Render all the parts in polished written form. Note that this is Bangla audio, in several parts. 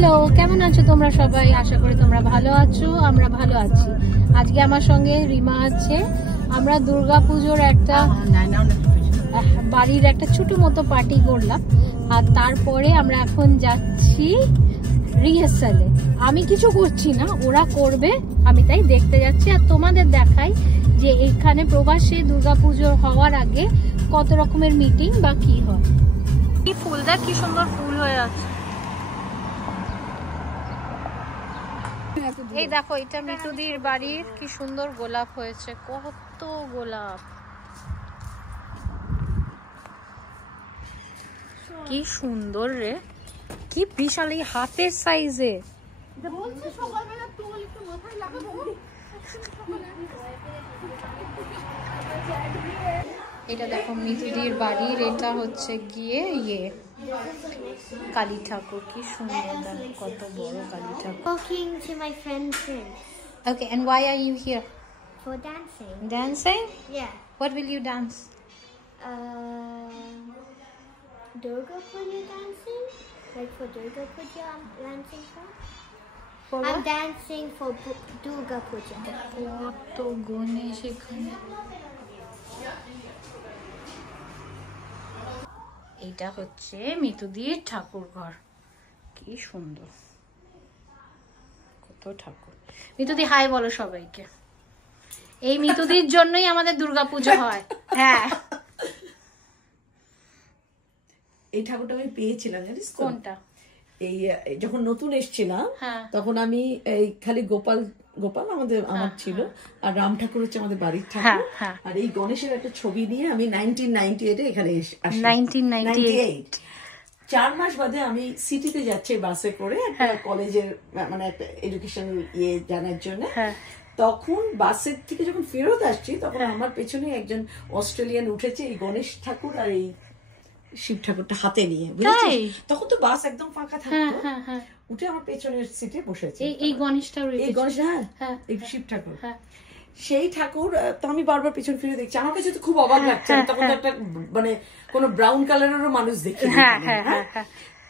হ্যালো, কেমন আছো তোমরা সবাই? আশা করি তোমরা ভালো আছো, আমরা ভালো আছি। আজকে আমার সঙ্গে রিমা আছে। আমরা দুর্গাপুজোর একটা বাড়ির একটা ছোট মতো পার্টি করলাম, আর তারপরে আমরা এখন যাচ্ছি রিহার্সালে। আমি কিছু করছি না, ওরা করবে, আমি তাই দেখতে যাচ্ছি আর তোমাদের দেখাই যে এখানে প্রবাসে দুর্গাপুজো হওয়ার আগে কত রকমের মিটিং বা কি হয়। এই ফুলটা কি সুন্দর ফুল হয়ে আছে। এই দেখো, এটা মিতুদির বাড়ির কি সুন্দর গোলাপ হয়েছে, কত গোলাপ, কি সুন্দর রে, কি বিশাল, এই হাতের সাইজে। এটা দেখো মিতুদির বাড়ির, এটা হচ্ছে গিয়ে কালী ঠাকুর, কি সুন্দর, দেখো কত বড় কালী ঠাকুর। Talking to my friend's friend. Okay, and why are you here? For dancing. Dancing? Yeah. What will you dance? Durga Puja dancing. Like for Durga Puja, I'm dancing for. For I'm what? dancing for Durga Puja. কত গণেশ এখানে। এটা হচ্ছে মিতুদির ঠাকুর ঘর, কি সুন্দর, কত ঠাকুর। মিতুদি হাই বলো সবাইকে। এই মিতুদির জন্যই আমাদের দুর্গাপুজো হয়। হ্যাঁ, এই ঠাকুরটা আমি পেয়েছিলাম, জানিস তো? কোনটা? এই যখন নতুন এসেছিলাম হ্যাঁ। তখন আমি এই খালি গোপাল আমার ছিল, আর রাম ঠাকুর হচ্ছে আমাদের বাড়ির ঠাকুর, আর এই গণেশের একটা ছবি নিয়ে আমি 1998 এখানে আসি। 1998 4 মাস বাদে আমি সিটিতে যাচ্ছি বাসে করে একটা কলেজের মানে একটা এডুকেশনাল জানার জন্য। তখন বাসের থেকে যখন ফেরত আসছি তখন আমার পেছনে একজন অস্ট্রেলিয়ান উঠেছে এই গণেশ ঠাকুর আর এই শিব ঠাকুরটা হাতে নিয়ে, বুঝেছিস? তখন তো বাস একদম ফাঁকা থাকতো, উঠে আমার পেছনের সিটে বসেছে এই গণেশটা, এই গণেশ, হ্যাঁ এই শিব ঠাকুর। সেই ঠাকুর তো আমি বারবার পেছন ফিরে দেখছি, আমার কাছে তো খুব অবাক লাগছে। তখন তো একটা মানে কোন ব্রাউন কালারেরও মানুষ দেখি।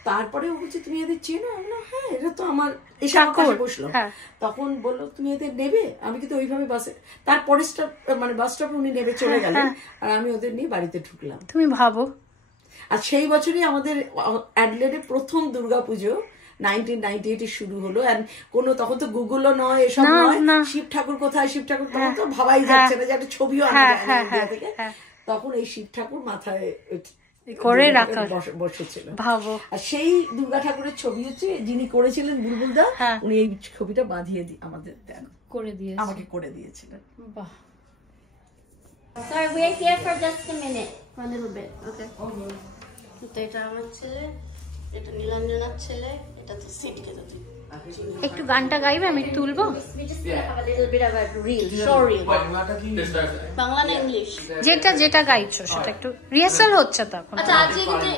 তারপরে ও বলছে তুমি এদের চেনো? আমি বললাম হ্যাঁ, এরা তো আমার, এসে আমার পাশে বসলো। তখন বললো তুমি এদের নেবে? আমি কিন্তু ওইভাবে বাসে, তারপরে স্টপ মানে বাস স্টপে উনি নেবে চলে গেলেন, আর আমি ওদের নিয়ে বাড়িতে ঢুকলাম। তুমি ভাবো। আর সেই বছরই আমাদের অ্যাডলেডে প্রথম দুর্গাপুজো 1998 শুরু হলো। আর কোনো তখন তো গুগলও নয়, এসব নয়, শিব ঠাকুর কোথায়, শিব ঠাকুর তখন তো ভাবাই যাচ্ছে না যে একটা ছবিও আনা যায় না ইন্ডিয়া থেকে। তখন এই শিব ঠাকুর মাথায় করে রাখা বসেছিল, ভাবো। আর সেই দুর্গা ঠাকুরের ছবি হচ্ছে যিনি করেছিলেন বুলবুলদা, উনি এই ছবিটা বাঁধিয়ে আমাদের আমাকে করে দিয়েছিলেন। বাহ। Sorry, we're here for just a minute, for a little bit. Okay. এটা আমার ছেলে, এটা নীলাঞ্জনার ছেলে, এটা তো সিটকে তো তুই একটু গানটা গাইবে, আমি তুলবো। We just have a little bit of a reel, short reel. Bangla না ইংলিশ? যেটা গাইছো সেটা একটু রিহার্সাল হচ্ছে তো এখন। আচ্ছা, আজকে কিন্তু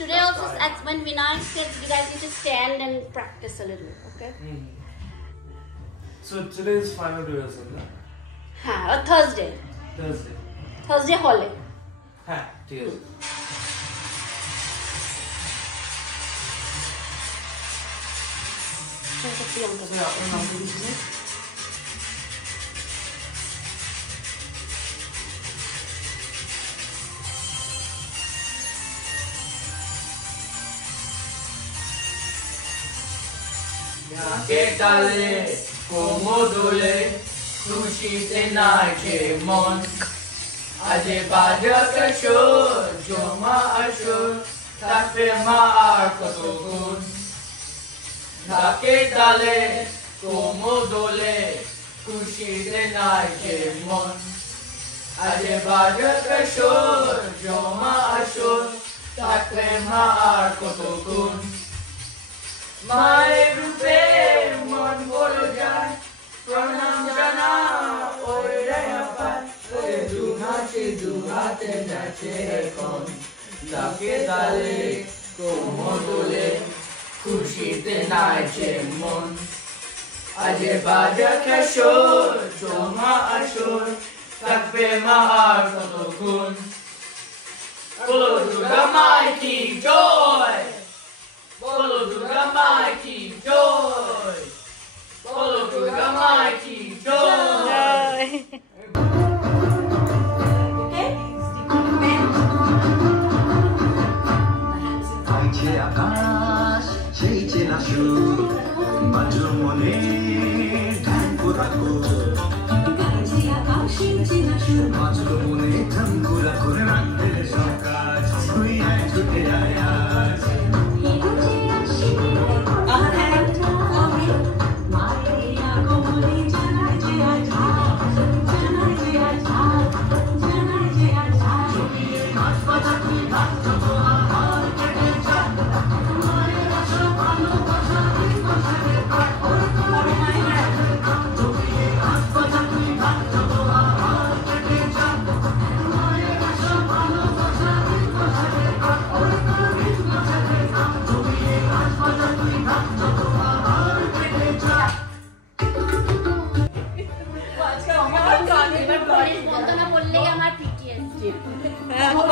today also when Vinayak said you guys need to stand and practice a little, okay? So today is final rehearsal, na? হ্যাঁ, Thursday hall-এ। হ্যাঁ, ঠিক আছে। কে ডালে কোমোদোলে খুশিতে নাচে মন, আজে বাজক সুর জমা আসুর, থাকবে মা আর কত গুণ। ঢাকে ডালে কোমোদোলে খুশিতে নাচে মন, আজে বাজক সুর জমা আসুর, থাকবে মা আর কত গুণ। মায়ের রূপে মন বড় যায়, প্রণাম জানা ওই রেয়াপায়, ওই দুনাচে দুহাতে নাচে এখন, ডাকে তালে কোমোদোলে খুশিতে নাচে মন, আজে বাজক সুর জমা আসুর, থাকবে মা আর কত গুণ। বলো দুর্গা মাই কি জয়, Bolo Durga Mai ki joy. Bolo Durga Mai ki joy. যে আকাশ সেই চেনা সুর বাজলো মনে ঢাকুরাকো বাজলো মনে ঢাকুরা করে রাখতে সব কাজ তুই আয় ছুটে আয় আজ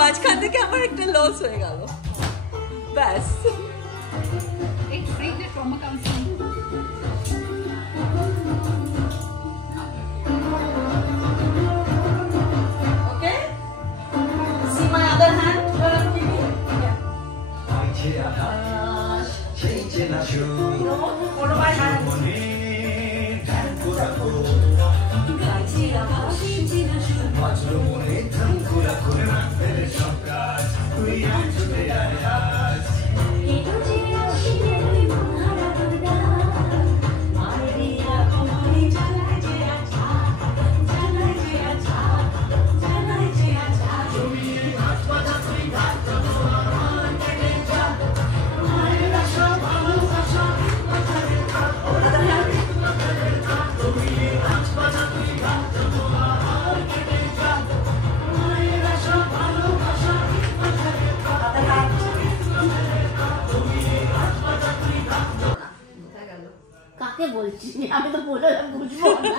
মাঝখান থেকে আমার একটা লস হয়ে গেল ব্যাস Okay? See my other hand? যে আকাশ সেই চেনা সুর মনে ঢাকুরাকো বাজলো মনে ঢাকুরা করে রাখতে সব কাজ তুই আয় ছুটে আয় আজ কাকে বলছি আমি তো বলে বুঝবো না।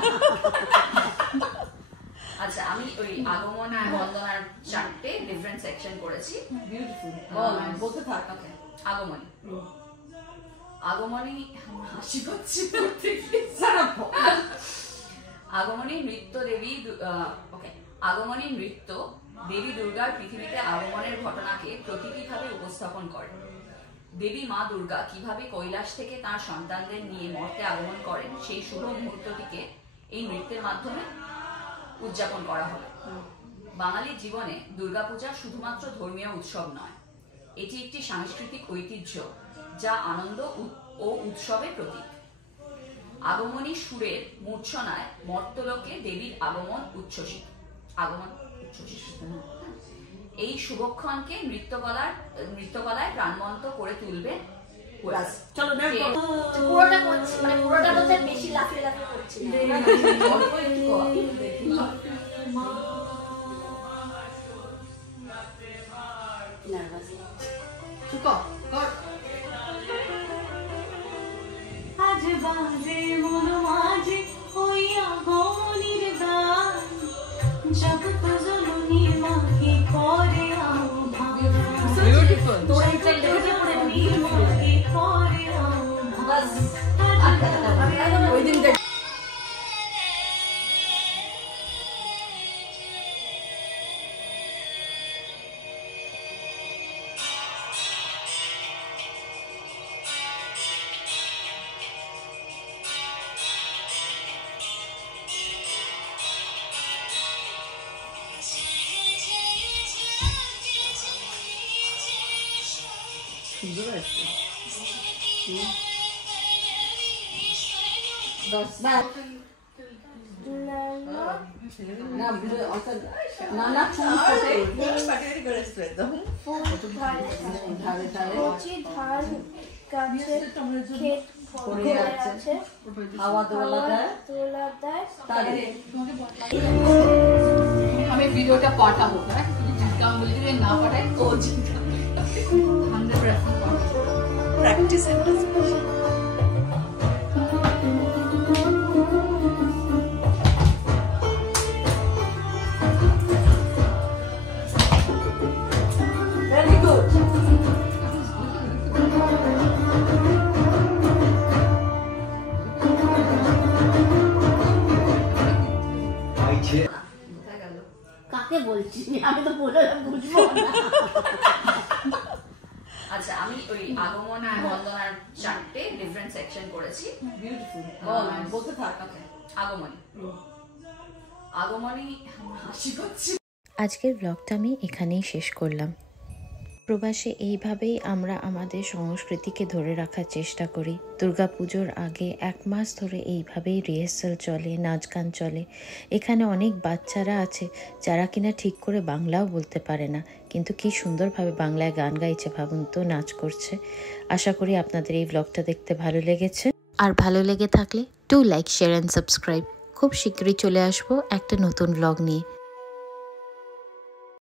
আচ্ছা আমি ওই আগমন বন্দনার 4টে ডিফারেন্ট সেকশন করেছি। বিউটিফুল বলতে থাক ওকে আগমনী আগমনী হাসি পাচ্ছি আগমনী নৃত্য দেবী ওকে আগমনী নৃত্য দেবী দুর্গার পৃথিবীতে আগমনের ঘটনাকে প্রতীকীভাবে উপস্থাপন করে। দেবী মা দুর্গা কিভাবে কৈলাস থেকে তার সন্তানদের নিয়ে মর্তে আগমন করেন সেই শুভ মুহূর্তটিকে এই নৃত্যের মাধ্যমে উদযাপন করা হবে। বাঙালির জীবনে দুর্গাপূজা শুধুমাত্র ধর্মীয় উৎসব নয়, এটি একটি সাংস্কৃতিক ঐতিহ্য যা আনন্দ ও উৎসবের প্রতীক। আগমনী সুরের মূর্ছনায় মর্তলোকে দেবীর আগমন উচ্ছ্বসিত এই শুভক্ষণকে নৃত্যকলায় প্রাণবন্ত করে তুলবে। চলো পুরোটা করছি মানে পুরোটা বলতে বেশি লাফিয়ে লাফিয়ে করছি আজ বাজে মন মাঝে হইয়া গমনির গান জগৎ জননী মাকে করে আহ্বান বিউটিফুল মাকে করে আহ্বান ওই দিন সুন্দর আছে আমি ভিডিওটা পাঠাবো গাঙ্গুলি না পাঠাই ও 100% practice and very good বলছি, আমি তো বলে বুঝবো না। আচ্ছা, আমি ওই আগমন বন্দনার 4টে ডিফারেন্ট সেকশন করেছি। বিউটিফুল, বলতে থাক। আগমনী, আগমনী হাসি পাচ্ছি। আজকের ব্লগটা আমি এখানেই শেষ করলাম। প্রবাসে এইভাবেই আমরা আমাদের সংস্কৃতিকে ধরে রাখার চেষ্টা করি। দুর্গাপুজোর আগে 1 মাস ধরে এইভাবেই রিহার্সাল চলে, নাচ গান চলে। এখানে অনেক বাচ্চারা আছে যারা কিনা ঠিক করে বাংলাও বলতে পারে না, কিন্তু কি সুন্দরভাবে বাংলায় গান গাইছে, ভাবুন তো, নাচ করছে। আশা করি আপনাদের এই ব্লগটা দেখতে ভালো লেগেছে। আর ভালো লেগে থাকলে do like, share and subscribe. খুব শীঘ্রই চলে আসবো একটা নতুন ব্লগ নিয়ে।